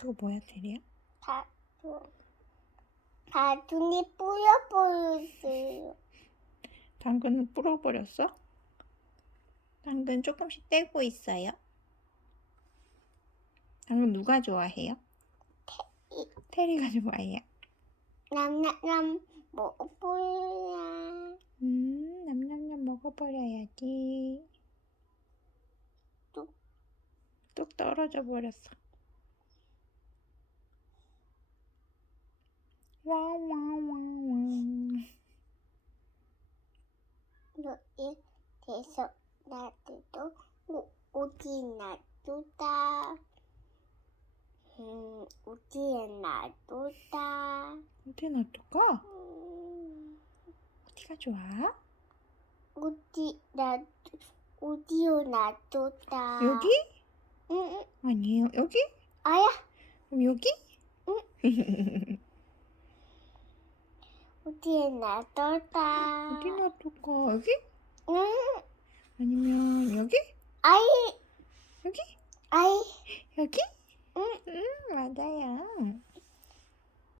그거 뭐야, 테리야? 다, 다 눈이 뿌려버렸어요. 당근은 불어버렸어? 당근 조금씩 떼고 있어요. 당근 누가 좋아해요? 테리가 좋아해요. 남남남 뭐 뿌려. 음, 남남남 먹어버려야지. 뚝. 뚝 떨어져 버렸어. 와와와와. 여기 돼서 놔두도 오, 어디 놔두다. 음, 어디에 놔두다. 어디 놔둘까? 음, 어디가 좋아? 어디 놔 어디에 놔두다. 여기? 응, 응. 아니에요. 여기? 아야. 그럼 여기? 어디에 놔뒀다. 어디 놔둘까? 여기? 응. 아니면 여기? 아이, 여기? 아이. 여기? 응. 응, 맞아요.